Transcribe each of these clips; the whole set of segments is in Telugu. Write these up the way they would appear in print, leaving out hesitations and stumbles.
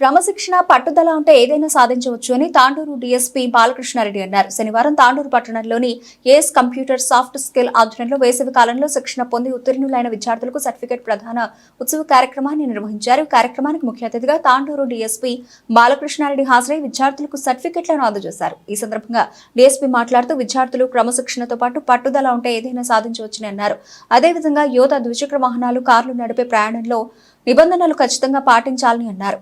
క్రమశిక్షణ పట్టుదల ఉంటే ఏదైనా సాధించవచ్చు అని తాండూరు డీఎస్పీ బాలకృష్ణారెడ్డి అన్నారు. శనివారం తాండూరు పట్టణంలోని ఏఎస్ కంప్యూటర్ సాఫ్ట్ స్కిల్ ఆధ్వర్యంలో వేసవి కాలంలో శిక్షణ పొంది ఉత్తీర్ణులైన విద్యార్థులకు సర్టిఫికేట్ ప్రధాన ఉత్సవ కార్యక్రమాన్ని నిర్వహించారు. కార్యక్రమానికి ముఖ్య అతిథిగా తాండూరు డీఎస్పీ బాలకృష్ణారెడ్డి హాజరై విద్యార్థులకు సర్టిఫికెట్లను అందజేశారు. ఈ సందర్భంగా డీఎస్పీ మాట్లాడుతూ విద్యార్థులు క్రమశిక్షణతో పాటు పట్టుదల ఉంటే ఏదైనా సాధించవచ్చని అన్నారు. అదేవిధంగా యువత ద్విచక్ర వాహనాలు, కార్లు నడిపే ప్రయాణంలో నిబంధనలు ఖచ్చితంగా పాటించాలని అన్నారు.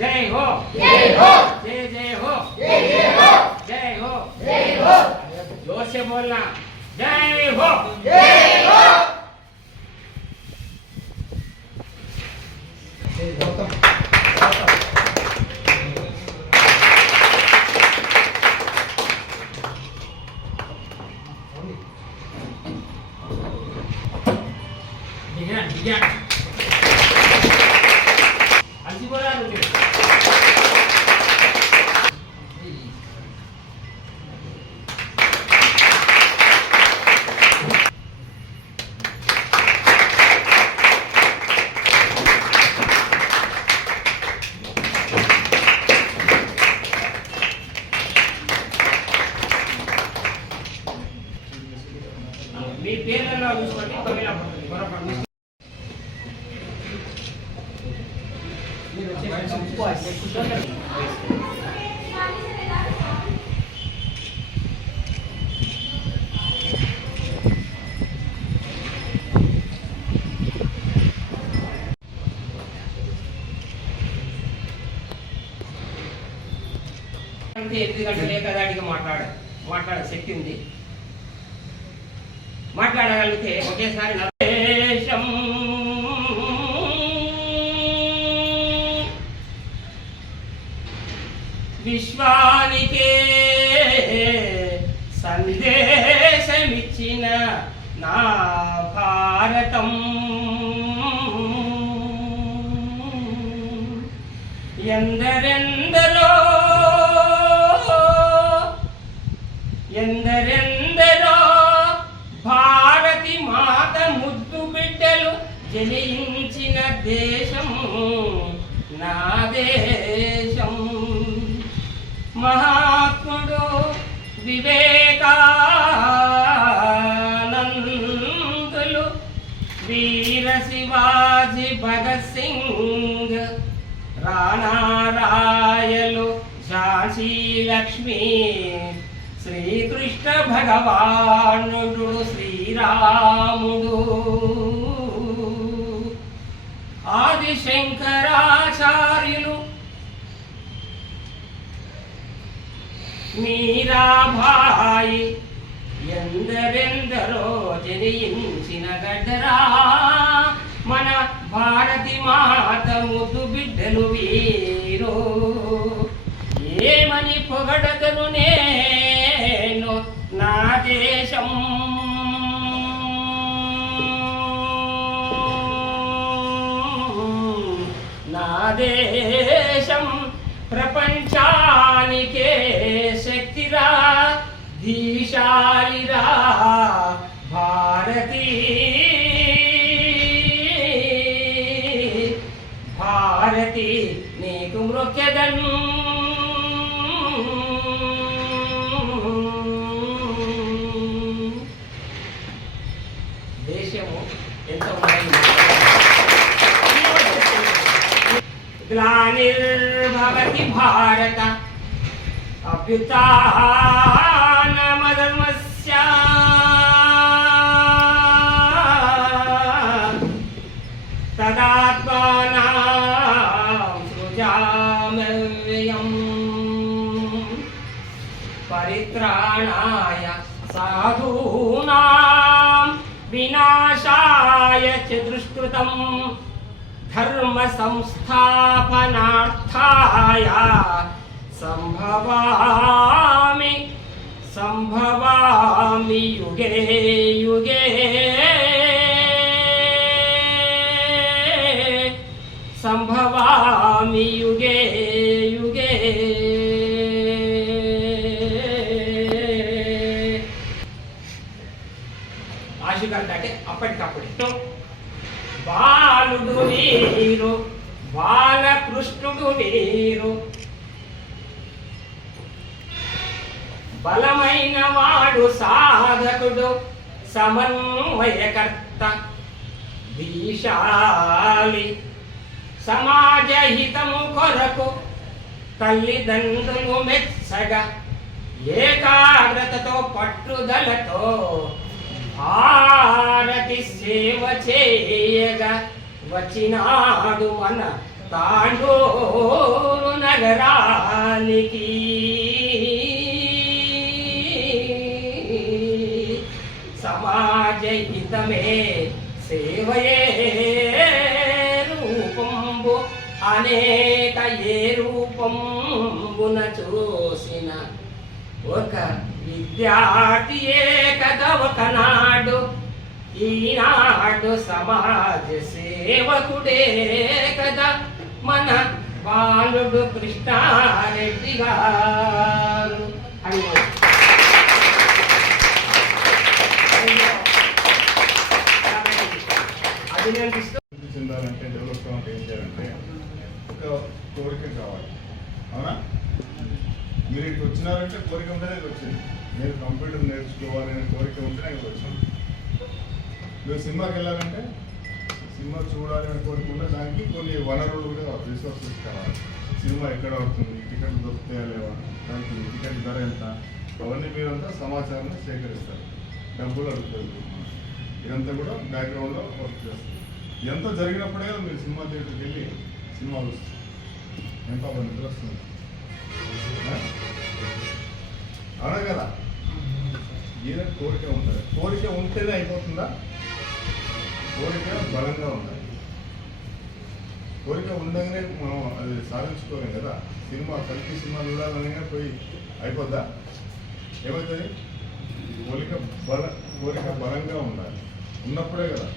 जय हो जय हो जय जय हो जय हो जय हो जय हो जोर से बोलना जय हो जय हो మీ పేర్లలో చూసుకోండి ఎనిమిది గంటలు ఏకదాటిగా మాట్లాడే శక్తి ఉంది. మాట్లాడగలిగితే ఒకేసారి దేశం విశ్వానికే సందేశమిచ్చిన నా భారతం ఎందరెందరో భారతి మాత ముద్దు బిడ్డలు జనించిన దేశం నా దేశం. మహాత్ముడు వివేకానందులు, వీర శివాజీ, భగత్ సింగ్, రాణారాయలు, ఝాన్సీ లక్ష్మి, శ్రీకృష్ణ భగవానుడు, శ్రీరాముడు, ఆదిశంకరాచార్యులు, మీరాబాయి, ఎందరెందరో జనించిన గడ్డరా మన భారతి మాత ముద్దు బిడ్డలు వీరు. ఏమని పొగడతను నేను నా దేశం, నా దేశం ప్రపంచానికే శక్తిరా, ధీశాలిరా భారతీ. భారతి నీకు మృక్యదన్ దేశము ఎంతో గ్లానిర్భవతి భారత అభ్యుత్థానమధర్మస్య తదాత్మానాం సృజామ్యవ్యయం పరిత్రాణాయ సాధూనాం వినాశాయ చ దుష్కృతం ధర్మ సంస్థాపనార్థాయ సంభవామి యుగే యుగే సంభవామి యుగే యుగే. ఆశుగంట అంటే అప్పటికప్పుడు బాలుడు వీరు బాలకృష్ణుడు వీరు బలమైన వాడు సాధకుడు సమన్వయకర్త దీశాలి సమాజ హితము కొరకు తల్లిదండ్రులు మెచ్చగా ఏకాగ్రతతో పట్టుదలతో భారతి సేవ చేయగా వచ్చినాడు మన తాండూరు నగరానికి. సమాజ హితమే సేవయే రూపంబు అనేక ఏ రూపంబున చూసిన ఒక విద్యార్థియే కదా ఒకనాడు ఈనాడు సమాజ సేవకుడే కదా మన బాలుడు కృష్ణారెడ్డి గారు అని అభినందిస్తూ. చెందాలంటే డెవలప్మెంట్ ఏం చేయాలంటే ఒక కోరిక కావాలి. అవునా? మీరు ఇక్కడికి వచ్చినారంటే కోరిక ఉంటేనే ఇది వచ్చింది. మీరు కంప్యూటర్ నేర్చుకోవాలనే కోరిక ఉంటేనే ఇక్కడ వచ్చింది. మీరు సినిమాకి వెళ్ళాలంటే సినిమా చూడాలనే కోరిక ఉంటే దానికి కొన్ని వనరులు కూడా రిసోర్సెస్ కావాలి. సినిమా ఎక్కడ అవుతుంది, టికెట్లు దొరుకుతాయా లేవా, దానికి టికెట్ ధర ఎంత, అవన్నీ మీరంతా సమాచారాన్ని సేకరిస్తారు. డబ్బులు అడుగుతుంది. ఇదంతా కూడా బ్యాక్గ్రౌండ్లో వర్క్ చేస్తుంది. ఎంత జరిగినప్పుడే మీరు సినిమా థియేటర్కి వెళ్ళి సినిమా చూస్తారు. ఎంత నిద్ర వస్తుంది. అవునా కదా? ఏదైనా కోరిక ఉంటుంది. కోరిక ఉంటేనే అయిపోతుందా? కోరిక బలంగా ఉండాలి. కోరిక ఉండగానే మనం అది సాధించుకోలేం కదా. సినిమా కలిపి సినిమా చూడాలనే పోయి అయిపోద్దా? ఏమవుతుంది? కోరిక బలంగా ఉండాలి. ఉన్నప్పుడే కదా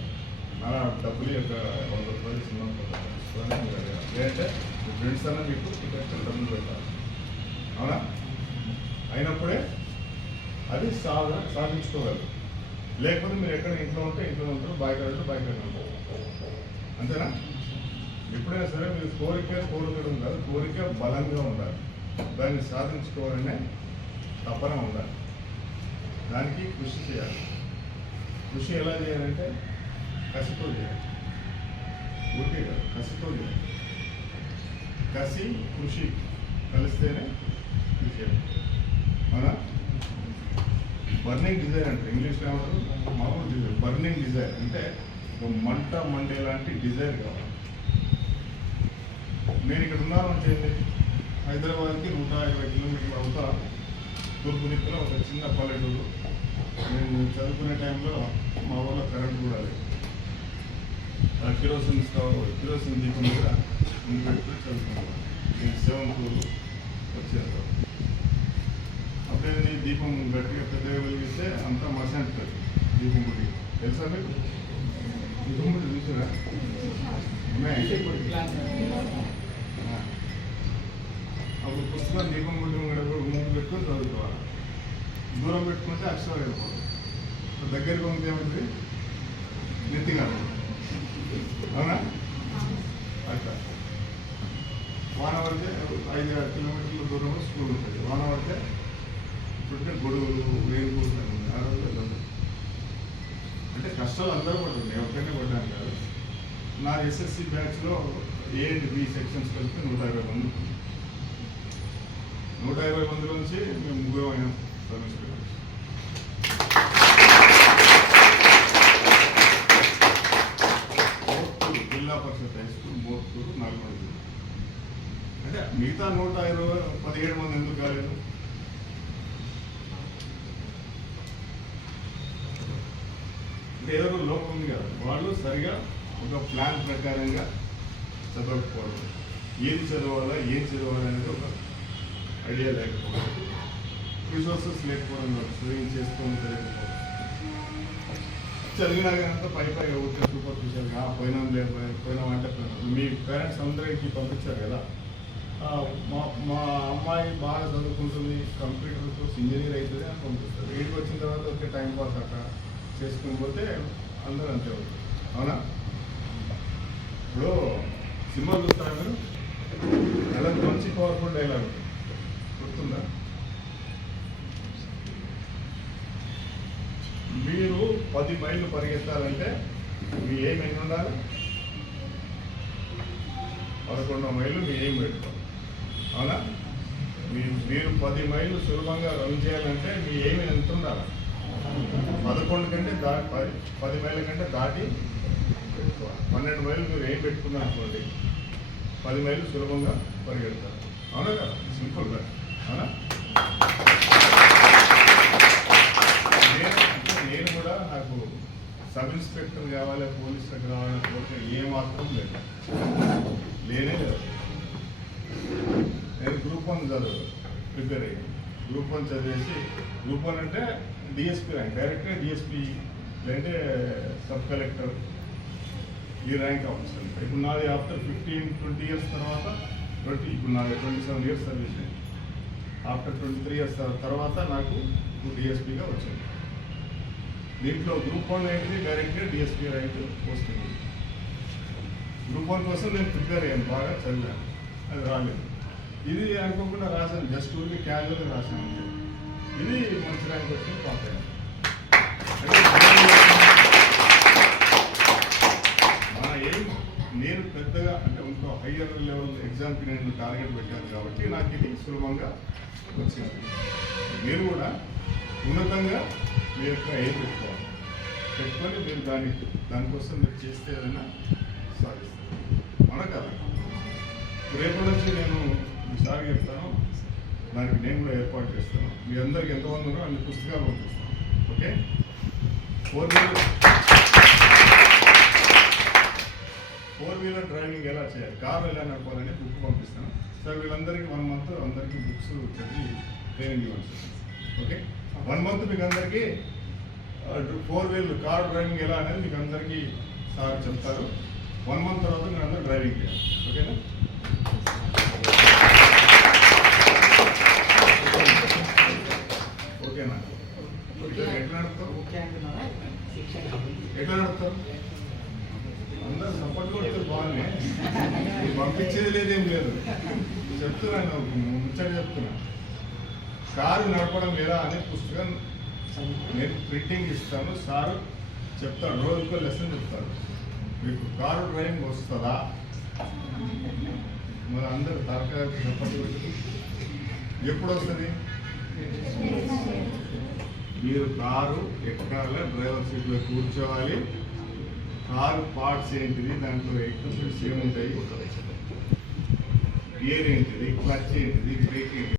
మన డబ్బులు యొక్క 100 రూపాయలు సినిమా లేదంటే మీ ఫ్రెండ్స్ అన్న మీకు టికెట్ డబ్బులు పెట్టాలి. అవునా? అయినప్పుడే అది సాధించుకోగలరు. లేకపోతే మీరు ఎక్కడ ఇంట్లో ఉంటే ఇంట్లో ఉంటారు, బయట ఉంటారు. అంతేనా? ఎప్పుడైనా సరే మీరు కోరుకోవడం కాదు, కోరిక బలంగా ఉండాలి. దాన్ని సాధించుకోవాలనే తపన ఉండాలి. దానికి కృషి చేయాలి. కృషి ఎలా చేయాలంటే కసితో చేయాలి. ఊరికే కాదు, కసితో చేయాలి. కసి కృషి కలిస్తేనే చేయాలి. మన బర్నింగ్ డిజైర్ అంటే ఇంగ్లీష్లో ఏమంటారు? మామూలు డిజైర్. బర్నింగ్ డిజైర్ అంటే ఒక మంట మండే లాంటి డిజైర్ కావాలి. నేను ఇక్కడ ఉన్నాను అంటే హైదరాబాద్కి 120 కిలోమీటర్లు అవుతా తూర్పు దిక్కులో ఒక చిన్న పల్లెటూరు. నేను చదువుకునే టైంలో మా ఊళ్ళో కరెంట్ కూడా లేదు. కిరోసిన్ దీపం కూడా ముందు పెట్టుకుని చదువుకున్నాను. నేను 7th వచ్చేది. అప్పుడే నీ దీపం గట్టిగా పెద్దగా వెలిగిస్తే అంతా మసంటుంది. దీపం గుడి తెలుసా మీకు? దీపం గుడి చూసారా? అప్పుడు పుస్తకం దీపం గుడి ముందు పెట్టుకొని చదువుకోవాలి. దూరం పెట్టుకుంటే అక్షరాలు వెళ్ళిపోవాలి. దగ్గరికి ఉంది ఏమైంది? నెత్తిగా. అవునా? అట్లా వాన పడితే 5-6 కిలోమీటర్ల దూరంలో స్కూల్ ఉంటుంది. వాన పడితే ఇప్పుడుంటే గొడుగులు వేరుకుంటాను. ఆ రోజు అంటే కష్టాలు అందరూ పడుతుంది. నేను ఒక్కనే పడ్డాను కాదు. నా ఎస్ఎస్సి బ్యాచ్లో A and B సెక్షన్స్ కలిపి 120 మంది. 120 మంది నుంచి మేము ముగ్గురు అయినాం సర్వీస్. జిల్లా పరిషత్ హై స్కూల్ మోత్తూరు, నల్గొండ. అంటే మిగతా 117 మంది ఎందుకు కాలేదు? ఏదో లోపం ఉంది కదా, వాళ్ళు సరిగా ఒక ప్లాన్ ప్రకారంగా చదవకపోవడం, ఏది చదవాలా ఏం చదవాలి అనేది ఒక ఐడియా లేకపోవడం, రిసోర్సెస్ లేకపోవడం, ఏం చేసుకోవడం తెలియకపోవడం, చదివినా కానీ పై ఊరికే సూపర్ఫిషియల్గా పోయినాం అంటే మీ పేరెంట్స్ అందరికీ పంపించారు కదా. మా అమ్మాయి బాగా చదువుకుంటుంది, కంప్యూటర్ కోర్స్ ఇంజనీర్ అవుతుంది అని పంపిస్తారు. వీటికి వచ్చిన తర్వాత ఒకే టైం పాస్ అక్కడ చేసుకుని పోతే అందరూ అంతే అవుతుంది. అవునా? ఇప్పుడు సినిమా చూస్తారా మీరు? అలా మంచి పవర్ఫుల్ డైలాగ్ గుర్తుందా? మీరు 10 మైళ్ళు పరిగెత్తాలంటే మీ ఏం ఎన్ని ఉండాలి? 11వ మైళ్ళు మీ ఏం పెట్టుకోవాలి. అవునా? మీరు 10 మైళ్ళు సులభంగా రన్ చేయాలంటే మీ ఏమి ఎంత ఉండాలి? 11 కంటే 10 మైళ్ళ కంటే దాటి పెట్టుకోవాలి. 12 మైళ్ళు మీరు ఏం పెట్టుకున్నారు అనుకోండి, 10 మైళ్ళు సులభంగా పరిగెడతారు. అవునా కదా? సింపుల్గా. అవునా? నేను కూడా నాకు సబ్ ఇన్స్పెక్టర్ కావాలి, పోలీస్ కావాలని కోరిక ఏమాత్రం లేదు, లేనే లేదు. నేను గ్రూప్ 1 ప్రిపేర్ అయ్యాను. గ్రూప్ 1 చదివేసి, గ్రూప్ 1 అంటే డిఎస్పీ ర్యాంక్, డైరెక్ట్గా డిఎస్పీ లేదంటే సబ్ కలెక్టర్ ఈ ర్యాంక్ ఆఫీసర్. ఇప్పుడు నాది ఆఫ్టర్ 15-20 ఇయర్స్ తర్వాత ఇప్పుడు నాది 27 ఇయర్స్ సర్వీస్. ఆఫ్టర్ 23 ఇయర్స్ తర్వాత నాకు డిఎస్పీగా వచ్చింది. దీంట్లో గ్రూప్ 1 అయితే డైరెక్ట్గా డిఎస్పీ ర్యాంక్ పోస్టింగ్. గ్రూప్ 1 కోసం నేను ప్రిపేర్ అయ్యాను, బాగా చదివాను, అది రాలేదు. ఇది అనుకోకుండా రాశాను, జస్ట్ ఊరికి క్యాజువల్గా రాశాను. ఇది మంచి ర్యాంక్ వచ్చి పాస్ అయ్యాను. నేను పెద్దగా అంటే ఇంకో హయ్యర్ లెవెల్ ఎగ్జామ్కి నేను టార్గెట్ పెట్టాను కాబట్టి నాకు ఇది సులభంగా వచ్చింది. మీరు కూడా ఉన్నతంగా మీ యొక్క ఏం పెట్టుకొని మీరు దానికోసం మీరు చేస్తే ఏదైనా సాధిస్తారు. మన కదా రేపటి నుంచి నేను ఈసారి చెప్తాను, దానికి నేను కూడా ఏర్పాటు చేస్తాను. మీ అందరికి ఎంతమంది ఉన్నారో అన్ని పుస్తకాలు పంపిస్తాను. ఓకే? 4-వీలర్ డ్రైవింగ్ ఎలా చేయాలి, కారు ఎలా నడపాలని బుక్ పంపిస్తాను సార్. వీళ్ళందరికీ 1 మంత్ అందరికీ బుక్స్ చదివి ట్రైనింగ్ ఇవ్వండి. ఓకే? 1 మంత్ మీకు అందరికీ 4-వీలర్ కార్ డ్రైవింగ్ ఎలా అనేది మీకు అందరికీ సార్ చెప్తారు. 1 మంత్ తర్వాత మీరు అందరూ డ్రైవింగ్ చేయాలి. ఓకేనా? ఓకేనా? ఎట్లా నడుపుతారు? ఎట్లా నడుపుతారు? అందరూ సపోర్ట్ కొడుతారు, బాగానే. పంపించేది లేదేం లేదు, చెప్తున్నాను, ముచ్చట చెప్తున్నా. కారు నడపడం ఎలా అనే పుస్తకం నేను ప్రింటింగ్ ఇస్తాను, సార్ చెప్తాడు, రోజుకో లెసన్ చెప్తారు. మీకు కారు డ్రైవింగ్ వస్తుందా? మన అందరూ తరగతి చెప్పండి, ఎప్పుడు వస్తుంది? మీరు కారు ఎక్కాల, డ్రైవర్ సీట్లో కూర్చోవాలి. కారు పార్ట్స్ ఏంటిది, దాంట్లో ఎక్విప్మెంట్స్ ఏముంటాయి, గేర్ ఏంటిది, క్లచ్ ఏంటిది, బ్రేక్ ఏంటిది.